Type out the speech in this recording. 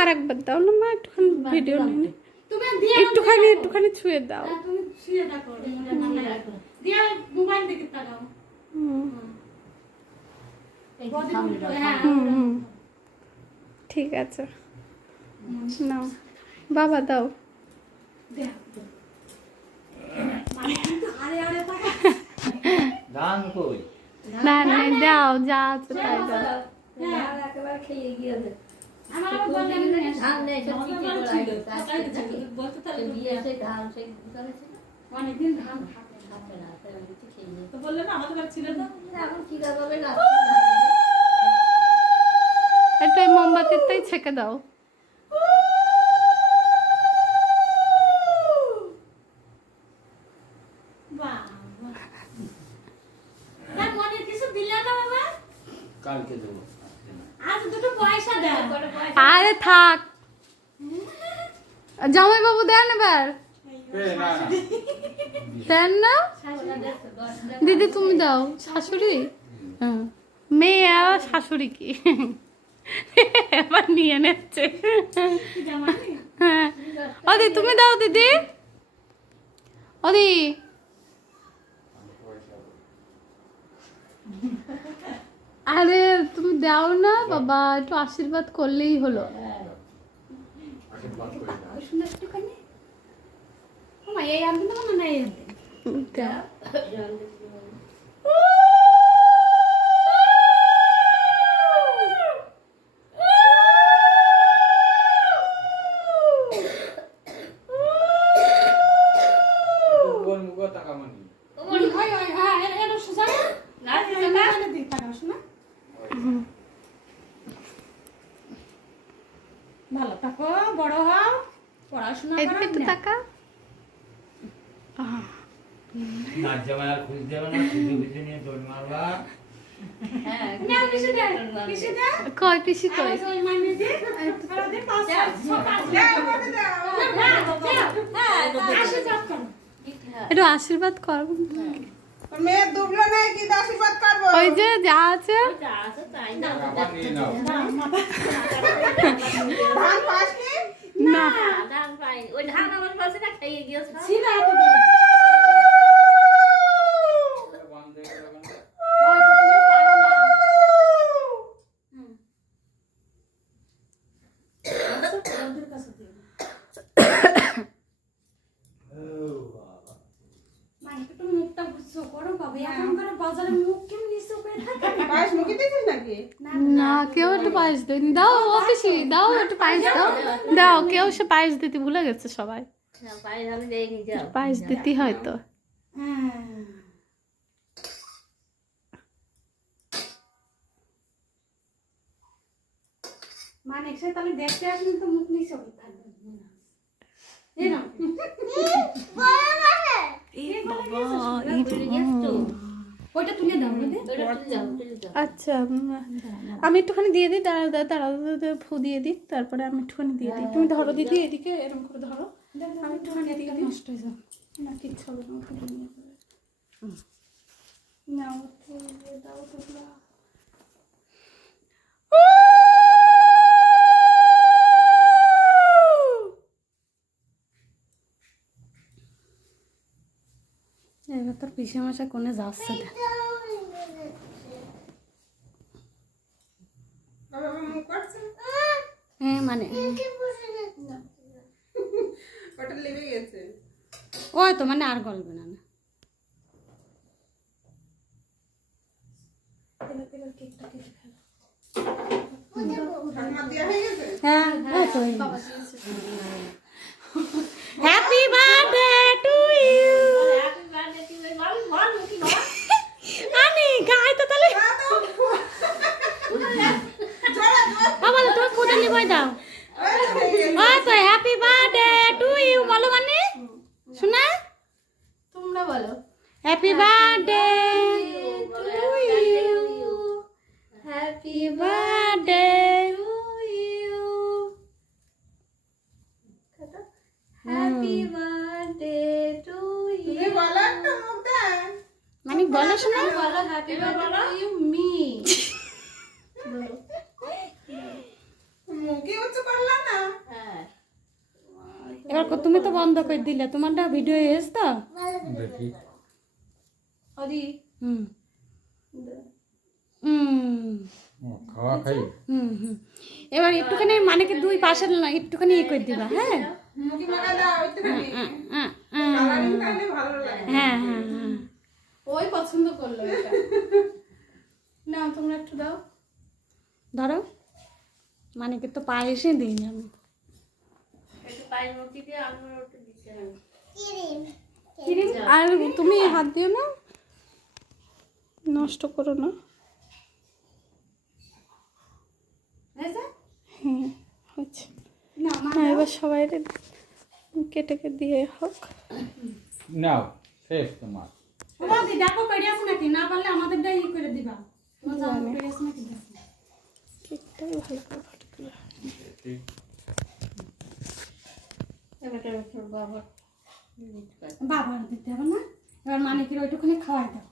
আর একবার দাও না মা, একটুখানি ভিডিও নিয়ে তুমি দিয়ে একটুখানি ছুঁয়ে দাও। তুমি শুয়ে দেখো দিয়ে মোবাইল দিকে তাকাও। হ্যাঁ ঠিক আছে নাও বাবা দাও। ধান কই? না না দাও, যা আছে তাই দাও। একেবারে খেয়ে গিয়েছে। আমার আবার বললেন ধান নেই, সব চিঠি করে বলতে তাহলে দিয়েছে ধান সেই করেছে না। অনেকদিন ধান থাকে খাবে না, তাই আমি কিছু খেয়ে নিই। তো বললেন না আমাদের কাছে ছিল না। এখন কি খাবে না? একটু এই মোমবাতিরটাই ছেঁকে দাও। কালকে দেবো। আজ দুটো পয়সা দাও। আরে থাক, জামাই বাবু দেন এবার, দেন না দিদি তুমি দাও। শাশুড়ি মেয়ে আর শাশুড়ি কি এবার নিয়ে নিচ্ছে। হ্যাঁ ওদি তুমি দাও দিদি। ওদি আরে তুমি দাও না বাবা, একটু আশীর্বাদ করলেই হলো। একটুখানি এই আনতে না না এই আনতে দাও। ভালো থাকো, বড় হও, পড়াশোনা করো। একটু টাকা নাচ যাবে না, খুঁজ দেবে না, খুঁজে খুঁজে নিয়ে দৌড় মারবা। হ্যাঁ, নাও পিছে দে, পিছে দে। কয় পিসি কয় ওই মাইনে দি, আর দে পাঁচ ছটা দাও, বলে দাও। আসে যাও কেন? একটু আশীর্বাদ কর। মেয়ে দুবলো নাই কি আশীর্বাদ করবো? ওই যে যা আছে যা আছে তাই না। আবার নিয়ে নাও। ধান পাসনি? না ধান পাই, ওই ধান আমার পাশে না খেয়ে গিয়েছে। ছিল এতদিন। বন্ধ হয়ে গেল কেন? ওই তো তুমি পারো না। আচ্ছা, ওদের কাছে দিও। মানে একটু মুখটা বুঝছো করো বাবা, এখনকার বাজারে মুখ কেমন নিচু করে থাকে। পায়েস মুখে দিয়েছিস নাকি? না কেউ একটু পায়েস দেয়নি। দাও ও পিসি দাও, একটু পায়েস দাও। দাও, কেউ সে পায়েস দিতে ভুলে গেছে সবাই। পায়ে ধান দেয়নি, যাও পায়েস দিতে হয়তো। মানে সে তাহলে দেখতে আসেন তো মুখ নিচু করে থাকবে। এরকম ওইটা তুলে দাও বুঝলি? ওটা তুলে যাও, তুলে যাও। আচ্ছা আমি একটুখানি দিয়ে দিই, দাঁড়াও ফু দিয়ে দিই, তারপরে আমি একটুখানি দিয়ে দিই। তুমি ধরো দিদি, এদিকে এরকম করে ধরো, আমি একটুখানি দিয়ে দিই। নষ্ট হয়ে যাও না, কিচ্ছু হবে না। নাও দাও তোমরা। এবার তোর পিসে মশা কোনে যাচ্ছে দেখ। বাবা মুখ করছে? হ্যাঁ মানে ওটা লেগে গেছে। ওই তো মানে আর গলবে না। ঠাকুমা দেয়া হয়ে গেছে? হ্যাঁ ওই তো happy birthday to you. Happy birthday to you. বল বল মুখি বল। আমি গাই তো তাহলে বাবা তুমি কোথায় লিখে দাও। ওই তো হ্যাপি বার্থডে টু ইউ বলো মানে শোনা। তোমরা বলো happy birthday to you. Happy birthday to you. Happy birthday to তুমি ইউ। বলো একটা মুখ দেন। মানে বলো শোনা। বলো happy birthday to you me. মুখে উঁচু করলাম না, দেখো তুমি তো বন্ধ করে দিলে, তোমারটা ভিডিও এস তো। দেখি অদি হুম হুম খাওয়া খাই হুম হুম। এবার একটুখানি মানে কি দুই পাশে একটুখানি ইয়ে করে দিবা, হ্যাঁ মুখে মাখা দাও একটুখানি হ্যাঁ কালারিং তাহলে ভালো লাগে হ্যাঁ হ্যাঁ। ওই পছন্দ করলো এটা। না তোমরা একটু দাও। ধরো মানে কি তো পায়েসই দিইনি আমি। একটু পায়ের মুখি দিয়ে আঙুর ওটা দিতে হবে। আর তুমি হাত দিও না, নষ্ট করো না। হ্যাঁ হচ্ছে না, এবার সবাই কেটে দিয়ে হোক। নাও শেষ তোমার বৌদি দেখো পেড়ে আছে নাকি, না পারলে আমাদেরটা ই করে দিবা। পেড়ে আছে নাকি দেখো। কেকটাই ভালো করে ফটো তুলে। বাবার দিতে হবে না, এবার মানে কি ওইটুখানি খাওয়াই দাও।